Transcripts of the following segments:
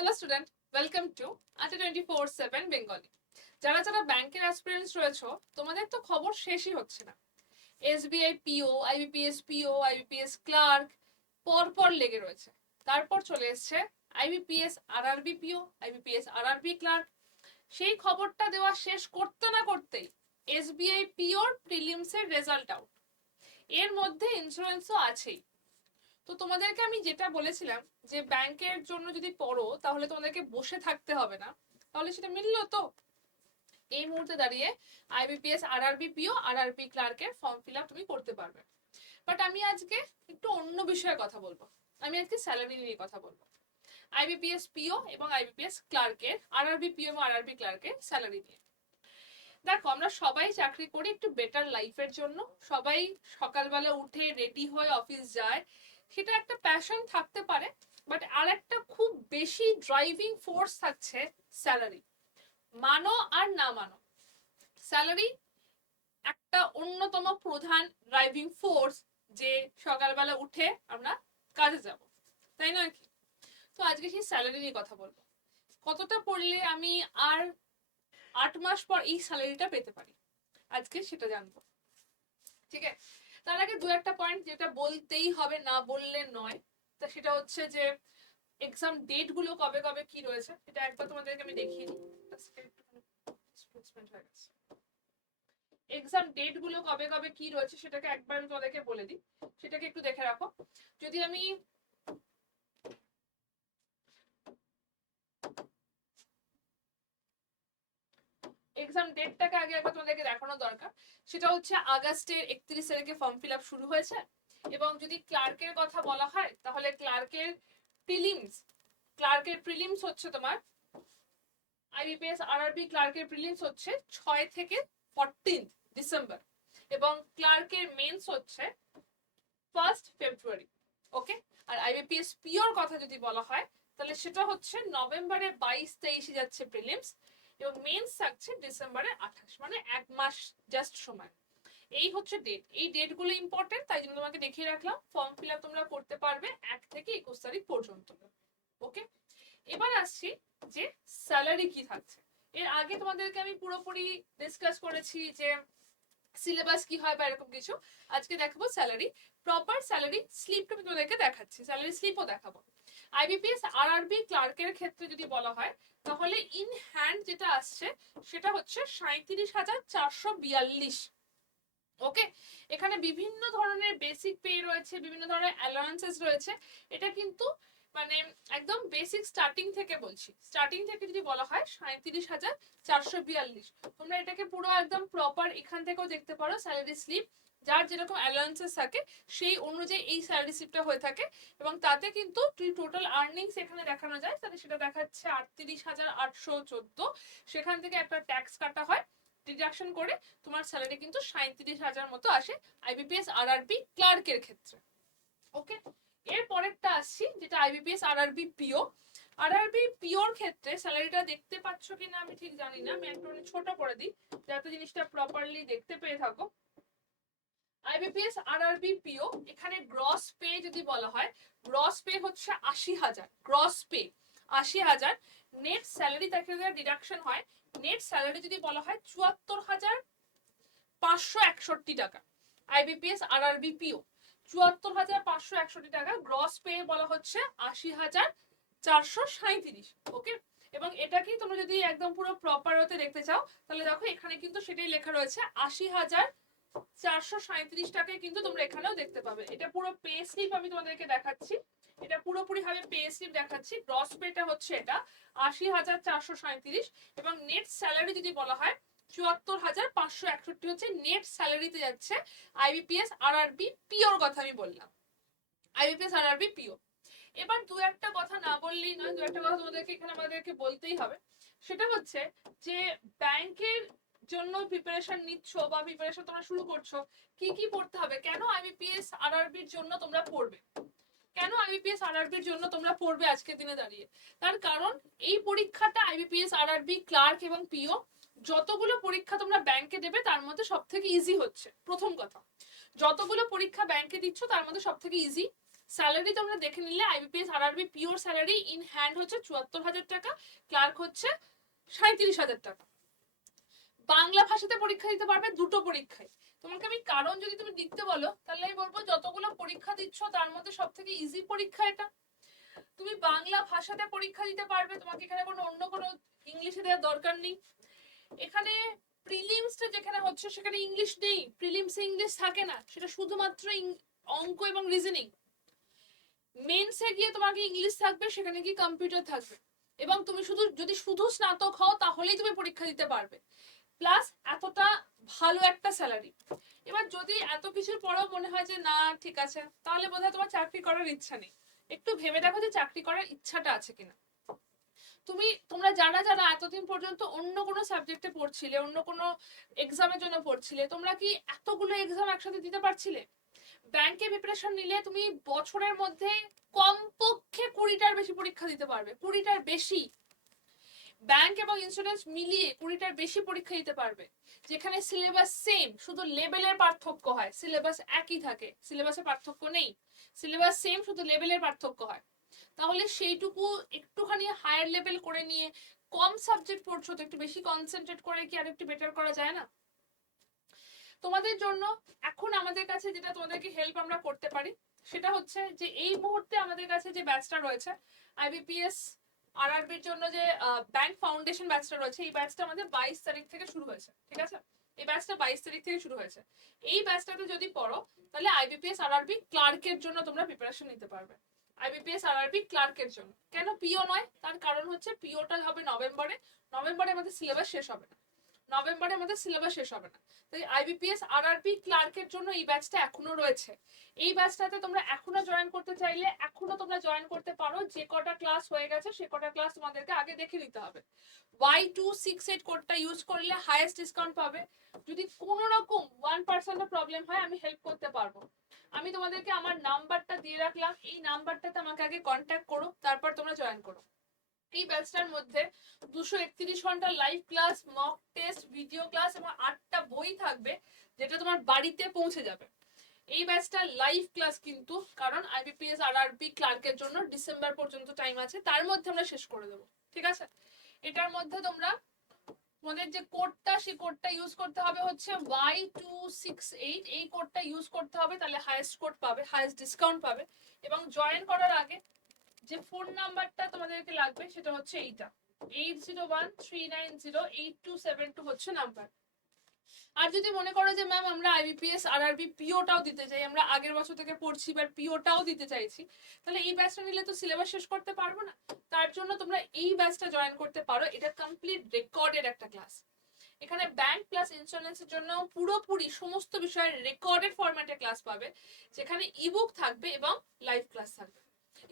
Hello student welcome to Adda twenty four seven Bengali যারা যারা ব্যাংকের অ্যাসপিরেন্টস রয়েছে, তোমাদের তো খবর শেষই হচ্ছে না। SBI PO IBPS PO IBPS clerk পরপর লেগে রয়েছে। তারপর চলে এসছে IBPS RRB PO IBPS RRB clerk সেই খবরটা দেওয়া শেষ করতে না করতেই এসবিআই পিওর প্রিলিমসের রেজাল্ট আউট এর মধ্যে ইন্স্যুরেন্সও আছেই। তো তোমাদেরকে আমি যেটা বলেছিলাম যে ব্যাংকের জন্য যদি পড়ো, তাহলে তোমাদেরকে বসে থাকতে হবে না। তাহলে সেটা মিললো তো? এই মুহূর্তে দাঁড়িয়ে আইবিপিএস আরআরবি পিও আরআরবি ক্লার্কের ফর্ম ফিল আপ তুমি করতে পারবে। বাট আমি আজকে একটু অন্য বিষয়ে কথা বলব। আমি আজকে স্যালারি নিয়ে কথা বলব। আইবিপিএস পিও এবং আইবিপিএস ক্লার্কের আরআরবি পিও এবং আরআরবি ক্লার্কের স্যালারি নিয়ে। দেখো, আমরা সবাই চাকরি করি একটু বেটার লাইফের জন্য। সবাই সকালবেলা উঠে রেডি হয়ে অফিস যায়। সেটা একটা প্যাশন থাকতে পারে বাট আর একটা খুব বেশি ড্রাইভিং ফোর্স থাকছে স্যালারি মানো আর না মানো স্যালারি একটা অন্যতম প্রধান ড্রাইভিং ফোর্স যে সকালবেলা উঠে আমরা কাজে যাব, তাই নয় কি? তো আজকে সেই স্যালারি নিয়ে কথা বলব। কতটা পড়লে আমি আর আট মাস পর এই স্যালারিটা পেতে পারি? আজকে সেটা জানব। ঠিক আছে? দু একটা পয়েন্ট যেটা বলতেই হবে, না বললে নয়। তা সেটা হচ্ছে যে এক্সাম ডেটগুলো কবে কবে কি রয়েছে, সেটা একবার তোমাদেরকে আমি দেখিয়ে দিই। এক্সাম ডেটগুলো কবে কবে কি রয়েছে, সেটাকে একবার আমি তোমাদেরকে বলে দিই। সেটাকে একটু দেখে রাখো। যদি আমি এক্সাম ডেটটাকে আগে একবার তোমাদেরকে দেখানো দরকার। সেটা হচ্ছে আগস্টের একত্রিশ তারিখে ফর্ম ফিল আপ শুরু হয়েছে এবং যদি ক্লার্কের কথা বলা হয়, তাহলে ক্লার্কের প্রিলিমস ক্লার্কের প্রিলিমস হচ্ছে তোমার আইবিপিএস আরআরবি ক্লার্কের প্রিলিমস হচ্ছে ছয় থেকে ফোরটিন ডিসেম্বর এবং ক্লার্কের মেন্স হচ্ছে ফার্স্ট ফেব্রুয়ারি ওকে আর আইবিপিএস পিওর কথা যদি বলা হয়, তাহলে সেটা হচ্ছে নভেম্বরে বাইশ তেইশে যাচ্ছে প্রিলিমস এবং মেন্স থাকছে ডিসেম্বরে আঠাশ মানে এক মাস জাস্ট সময়। এই হচ্ছে ডেট এই ইম্পর্টেন্ট তাই জন্য তোমাকে দেখিয়ে রাখলাম। ফর্ম ফিল তোমরা করতে পারবে এক থেকে একুশ তারিখ পর্যন্ত। ওকে এবার আসছি যে স্যালারি কি থাকছে। এর আগে তোমাদেরকে আমি পুরোপুরি ডিসকাস করেছি যে সিলেবাস কি হয় বা এরকম কিছু। আজকে দেখাবো স্যালারি প্রপার স্যালারি স্লিপটা আমি তোমাদেরকে দেখাচ্ছি। স্যালারি স্লিপও দেখাবো। আইবিপিএস আরআরবি ক্লার্কের ক্ষেত্রে যদি বলা হয় তাহলে ইন হ্যান্ড যেটা আসছে, সেটা হচ্ছে সাঁত্রিশ হাজার চারশো বিয়াল্লিশ। ওকে এখানে বিভিন্ন ধরনের বেসিক পে রয়েছে, বিভিন্ন ধরনের অ্যালাউন্সেস রয়েছে। এটা কিন্তু মানে একদম বেসিক স্টার্টিং থেকে বলছি। স্টার্টিং থেকে যদি বলা হয় সাঁত্রিশ হাজার চারশো বিয়াল্লিশ। তোমরা এটাকে পুরো একদম প্রপার এখান থেকেও দেখতে পারো স্যালারি স্লিপ যার যেরকম অ্যালাউন্সেস থাকে, সেই অনুযায়ী এই স্যালারি স্লিপটা হয়ে থাকে এবং তাতে কিন্তু তুই টোটাল আর্নিংস এখানে দেখানো যায়, তাহলে সেটা দেখাচ্ছে আটত্রিশ হাজার আটশো চোদ্দ। সেখান থেকে একটা ট্যাক্স কাটা হয় ডিডাকশন করে তোমার স্যালারি কিন্তু সাঁত্রিশ হাজার মতো আসে আইবিপিএস আর আরআরবি ক্লার্কের ক্ষেত্রে। ওকে এর পরেরটা আসছি, যেটা আইবিপিএস আরআরবি পিও আরআরবি পিওর ক্ষেত্রে স্যালারিটা দেখতে পাচ্ছ কিনা আমি ঠিক জানি না, আমি একটু ছোট করে দিই, যাতে জিনিসটা প্রপারলি দেখতে পেয়ে থাকো। আইবিপিএস, আরআরবি, পিও, এখানে গ্রস পে যদি বলা হয় গ্রস পে হচ্ছে আশি হাজার গ্রস পে আশি হাজার। নেট স্যালারি থেকে ডিডাকশন হয় নেট স্যালারি যদি বলা হয়, চুয়াত্তর হাজার পাঁচশো একষট্টি টাকা। আইবিপিএস, আরআরবি, পিও, চুয়াত্তর হাজার পাঁচশো একষট্টি টাকা গ্রস পে বলা হচ্ছে আশি হাজার চারশো সাঁত্রিশ ওকে এবং এটাকেই তোমরা যদি একদম পুরো প্রপার হতে দেখতে চাও, তাহলে দেখো এখানে কিন্তু সেটাই লেখা রয়েছে, আশি হাজার চারশো সাঁত্রিশ টাকায় কিন্তু তোমরা এখানেও দেখতে পাবে। এটা পুরো পে স্লিপ আমি তোমাদেরকে দেখাচ্ছি। এটা পুরোপুরি ভাবে পে স্লিপ দেখাচ্ছি। গ্রস পেটা হচ্ছে এটা, আশি হাজার চারশো সাঁত্রিশ এবং নেট স্যালারি যদি বলা হয়, চুয়াত্তর হাজার পাঁচশো একষট্টি হচ্ছে নেট স্যালারিতে যাচ্ছে আইবিপিএস আরআরবি পিওর কথা আমি বললাম। আইবিপিএস আরআরবি পিও এবার দু একটা কথা না বললেই নয়, দু একটা কথা তোমাদেরকে এখানে আমাদেরকে বলতেই হবে। সেটা হচ্ছে যে ব্যাংকের জন্য প্রিপারেশন নিচ্ছ বা প্রিপারেশন তোমরা শুরু করছ, কি কি পড়তে হবে? কেন আইবিপিএস আরআরবির জন্য তোমরা পড়বে? কেন আইবিপিএস আরআরবির জন্য তোমরা পড়বে আজকের দিনে দাঁড়িয়ে? তার কারণ এই পরীক্ষাটা আইবিপিএস আরআরবি ক্লার্ক এবং পিও যতগুলো পরীক্ষা তোমরা ব্যাংকে দেবে, তার মধ্যে সব থেকে ইজি হচ্ছে। প্রথম কথা, যতগুলো পরীক্ষা ব্যাংকে দিচ্ছ, তার মধ্যে সব থেকে ইজি স্যালারি তোমরা দেখে নিলে আইবিপিএস আরআরবি পিওর স্যালারি ইন হ্যান্ড হচ্ছে চুয়াত্তর হাজার টাকা ক্লার্ক হচ্ছে সাঁত্রিশ হাজার টাকা। বাংলা ভাষাতে পরীক্ষা দিতে পারবে দুটো পরীক্ষায়। তোমাকে আমি কারণ যদি তুমি লিখতে বলো, তাহলে আমি বলব যতগুলো পরীক্ষা দিচ্ছ, তার মধ্যে সব থেকে ইজি পরীক্ষা এটা। তুমি বাংলা ভাষাতে পরীক্ষা দিতে পারবে, তোমাকে এখানে কোনো অন্য কোনো ইংলিশে দেওয়ার দরকার নেই। এখানে প্রিলিমসটা যেখানে হচ্ছে, সেখানে ইংলিশ নেই। প্রিলিমসে ইংলিশ থাকে না, সেটা শুধুমাত্র অঙ্ক এবং রিজনিং মেন্সে গিয়ে তোমাকে ইংলিশ থাকবে, সেখানে গিয়ে কম্পিউটার থাকবে। এবং তুমি শুধু, যদি শুধু স্নাতক হও, তাহলেই তুমি পরীক্ষা দিতে পারবে। প্লাস এতটা ভালো একটা স্যালারি এবার যদি এত কিছুর পরেও মনে হয় যে, না, ঠিক আছে, তাহলে বোধহয় তোমার চাকরি করার ইচ্ছা নেই। একটু ভেবে দেখো যে, চাকরি করার ইচ্ছাটা আছে কিনা। তুমি, তোমরা যারা যারা এতদিন পর্যন্ত অন্য কোনো সাবজেক্টে পড়ছিলে, অন্য কোনো এক্সামের জন্য পড়ছিলে, তোমরা কি এতগুলো এক্সাম একসাথে দিতে পারছিলে? ব্যাংকে প্রিপারেশন নিলে তুমি বছরের মধ্যে কমপক্ষে কুড়িটার বেশি পরীক্ষা দিতে পারবে, কুড়িটার বেশি। ব্যাংক এবং ইন্স্যুরেন্স মিলিয়ে কুড়িটার বেশি পরীক্ষা দিতে পারবে। যেখানে সিলেবাস সেম শুধু লেভেলের পার্থক্য হয়। সিলেবাস একই থাকে সিলেবাসে পার্থক্য নেই। সিলেবাস সেম শুধু লেভেলের পার্থক্য হয়। তাহলে সেইটুকু একটুখানি হায়ার লেভেল করে নিয়ে কম সাবজেক্ট পড়ছো তো একটু বেশি কনসেন্ট্রেট করে কি আর একটু বেটার করা যায় না? তোমাদের জন্য এখন আমাদের কাছে যেটা তোমাদেরকে হেল্প আমরা করতে পারি, সেটা হচ্ছে যে এই মুহূর্তে আমাদের কাছে যে ব্যাচটা রয়েছে আইবিপিএস আরআরবির জন্য যে ব্যাংক ফাউন্ডেশন ব্যাচটা রয়েছে, এই ব্যাচটা আমাদের বাইশ তারিখ থেকে শুরু হয়েছে, ঠিক আছে? এই ব্যাচটা বাইশ তারিখ থেকে শুরু হয়েছে। এই ব্যাচটাতে যদি পড়ো, তাহলে আইবিপিএস আরআরবি ক্লার্কের জন্য তোমরা প্রিপারেশন নিতে পারবে। আইবিপিএস আরআরবি ক্লার্কের জন্য। কেন পিও নয়? তার কারণ হচ্ছে পিওটা হবে নভেম্বরে। নভেম্বরে আমাদের সিলেবাস শেষ হবে না। নভেম্বরে আমাদের সিলেবাস শেষ হবে না। তাই আইবিপিএস আরআরবি ক্লার্কের জন্য এই ব্যাচটা এখনও রয়েছে। এই ব্যাচটাতে তোমরা এখনও জয়েন করতে চাইলে এখনও তোমরা জয়েন করতে পারো। যে কটা ক্লাস হয়ে গেছে, সে কটা ক্লাস তোমাদেরকে আগে দেখে নিতে হবে। ওয়াই টু সিক্স এইট কোডটা ইউজ করলে হায়েস্ট ডিসকাউন্ট পাবে। যদি কোনো রকম ওয়ান পার্সেন্টের প্রবলেম হয়, আমি হেল্প করতে পারব। আমি তোমাদেরকে আমার নাম্বারটা দিয়ে রাখলাম। এই নাম্বারটাতে আমাকে আগে কন্ট্যাক্ট করো, তারপর তোমরা জয়েন করো। এই ব্যাচটার মধ্যে দুশো একত্রিশ ঘণ্টা live class mock test video class এবং আটটা বই থাকবে যেটা তোমার বাড়িতে পৌঁছে যাবে। এই ব্যাচটা লাইভ ক্লাস কিন্তু, কারণ আইবিপিএস আর আরবি ক্লার্কের জন্য ডিসেম্বর পর্যন্ত টাইম আছে, তার মধ্যে আমরা শেষ করে দেবো, ঠিক আছে? এটার মধ্যে তোমরা, তোমাদের যে কোডটা সেই কোডটা ইউজ করতে হবে হচ্ছে ওয়াই টু সিক্স এইট এই কোডটা ইউজ করতে হবে, তাহলে হায়েস্ট কোড পাবে হায়েস্ট ডিসকাউন্ট পাবে এবং জয়েন করার আগে যে ফোন নাম্বারটা তোমাদেরকে লাগবে সেটা হচ্ছে এইটা। Eight zero one three nine zero eight two seven two হচ্ছে নাম্বার। আর যদি মনে করো যে ম্যাম আমরা আইবিপিএস আর আরবি পিওটাও দিতে চাই, আমরা আগের বছর থেকে পড়ছি এবার পিওটাও দিতে চাইছি, তাহলে এই ব্যাচটা নিলে তো সিলেবাস শেষ করতে পারব না। তার জন্য তোমরা এই ব্যাচটা জয়েন করতে পারো, এটা কমপ্লিট রেকর্ডেড একটা ক্লাস এখানে ব্যাংক প্লাস ইন্স্যুরেন্সের জন্য পুরোপুরি সমস্ত বিষয়ের রেকর্ডেড ফরম্যাটে ক্লাস পাবে, যেখানে ইবুক থাকবে এবং লাইভ ক্লাস থাকবে।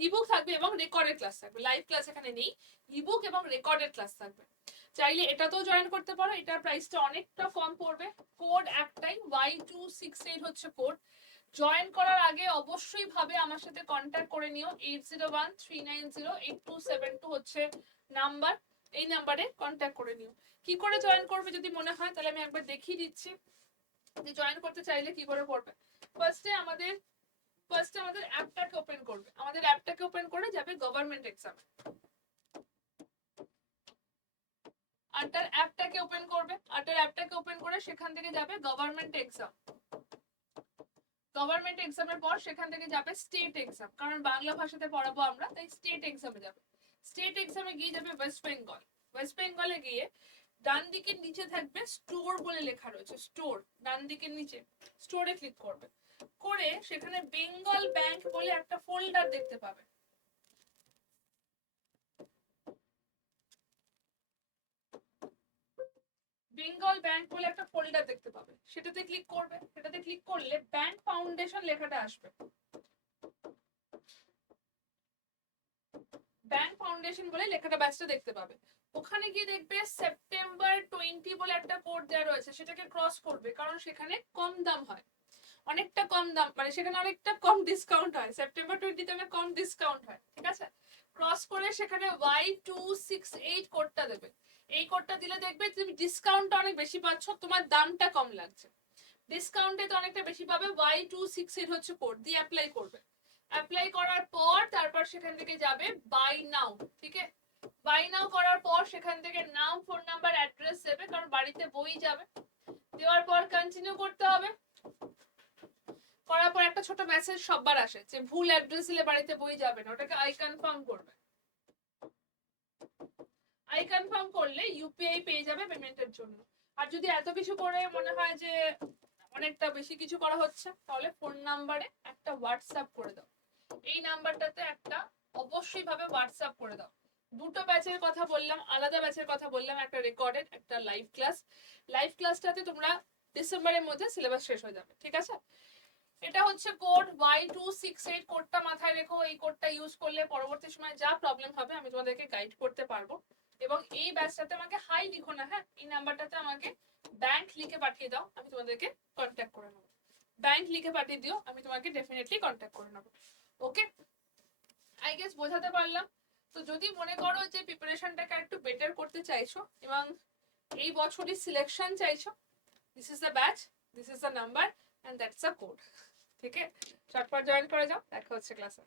ইবুক থাকবে এবং রেকর্ডেড ক্লাস থাকবে। লাইভ ক্লাস এখানে নেই। ইবুক এবং রেকর্ডেড ক্লাস থাকবে। চাইলে এটাতেও জয়েন করতে পারো। এটার প্রাইসটা অনেকটা কম পড়বে। কোড একটাই ওয়াই টু সিক্স এইট হচ্ছে কোড জয়েন করার আগে অবশ্যই ভাবে আমার সাথে কন্ট্যাক্ট করে নিও। Eight zero one three nine zero eight two seven two হচ্ছে নাম্বার এই নাম্বারে কন্ট্যাক্ট করে নিও। কি করে জয়েন করবে যদি মনে হয়? তাহলে আমি একবার দেখিয়ে দিচ্ছি। জয়েন করতে চাইলে কি করে করবে? ফার্স্টে আমাদের ফার্স্টে আমাদের অ্যাপটাকে ওপেন করবে। আমাদের অ্যাপটাকে ওপেন করে যাবে গভর্নমেন্ট এক্সামে আটার অ্যাপটাকে ওপেন করবে। আটার অ্যাপটাকে ওপেন করে সেখান থেকে যাবে গভর্নমেন্ট এক্সাম গভর্নমেন্ট এক্সামের পর সেখান থেকে যাবে স্টেট এক্সাম কারণ বাংলা ভাষাতে পড়াবো আমরা, তাই স্টেট এক্সামে যাবে। স্টেট এক্সামে গিয়ে যাবে ওয়েস্ট বেঙ্গল ওয়েস্ট বেঙ্গলে গিয়ে ডান দিকের নিচে থাকবে স্টোর বলে লেখা রয়েছে স্টোর ডান দিকের নিচে স্টোরে ক্লিক করবে। করে সেখানে বেঙ্গল ব্যাংক বলে একটা ফোল্ডার দেখতে পাবে। বেঙ্গল ব্যাংক বলে একটা ফোল্ডার দেখতে পাবে। সেটাতে ক্লিক করবে। সেটাতে ক্লিক করলে ব্যাংক ফাউন্ডেশন লেখাটা আসবে। ব্যাংক ফাউন্ডেশন বলে লেখাটা ব্যাচটা দেখতে পাবে। ওখানে গিয়ে দেখবে সেপ্টেম্বর টোয়েন্টি বলে একটা কোড দেওয়া রয়েছে। সেটাকে ক্রস করবে, কারণ সেখানে কম দাম হয়। অনেকটা কম দাম মানে সেখানে অনেকটা কম ডিসকাউন্ট হয়। সেপ্টেম্বর টোয়েন্টিতে অনেক কম ডিসকাউন্ট হয়, ঠিক আছে? ক্রস করে সেখানে ওয়াই টু সিক্স এইট কোডটা দেবে। এই কোডটা দিলে দেখবে তুমি ডিসকাউন্টটা অনেক বেশি পাচ্ছ, তোমার দামটা কম লাগছে। ডিসকাউন্টে তো অনেকটা বেশি পাবে ওয়াই টু সিক্স এইট হচ্ছে কোড দিয়ে অ্যাপ্লাই করবে। অ্যাপ্লাই করার পর তারপর সেখান থেকে যাবে বাই নাও ঠিক আছে? বাই নাও করার পর সেখান থেকে নাম ফোন নাম্বার অ্যাড্রেস দেবে, কারণ বাড়িতে বই যাবে। দেওয়ার পর কন্টিনিউ করতে হবে। করার পর একটা ছোট মেসেজ সববার আসে যে, ভুল অ্যাড্রেস দিলে বাড়িতে বই যাবে না। ওটাকে আই কনফার্ম করবে। আই কনফার্ম করলে ইউপিআই পেয়ে যাবে পেমেন্টের জন্য। আর যদি এত কিছু করে মনে হয় যে, অনেকটা বেশি কিছু করা হচ্ছে, তাহলে ফোন নাম্বারে একটা হোয়াটসঅ্যাপ করে দাও। এই নাম্বারটাতে একটা অবশ্যই ভাবে হোয়াটসঅ্যাপ করে দাও। দুটো ব্যাচের কথা বললাম, আলাদা ব্যাচের কথা বললাম, একটা রেকর্ডেড একটা লাইভ ক্লাস লাইভ ক্লাসটাতে তোমরা ডিসেম্বরের মধ্যে সিলেবাস শেষ হয়ে যাবে, ঠিক আছে? এটা হচ্ছে code Y two six eight কোডটা মাথায় রেখো। এই কোডটা ইউজ করলে পরবর্তী সময় যা প্রবলেম হবে, আমি তোমাদেরকে গাইড করতে পারব। এবং এই ব্যাচটাতে আমাকে হাই লিখো না হ্যাঁ? এই নাম্বারটাতে আমাকে ব্যাংক লিখে পাঠিয়ে দাও, আমি তোমাদেরকে কন্ট্যাক্ট করে নেব। ব্যাংক লিখে পাঠিয়ে দিও, আমি তোমাকে ডেফিনেটলি কন্ট্যাক্ট করে নেব। ওকে আই গেস বোঝাতে পারলাম। তো যদি মনে করো যে প্রিপারেশনটাকে একটু বেটার করতে চাইছো এবং এই বছরই সিলেকশন চাইছো this is the batch this is the number and that's a code ঠিক আছে চটপট জয়েন করে যাও দেখা হচ্ছে ক্লাসে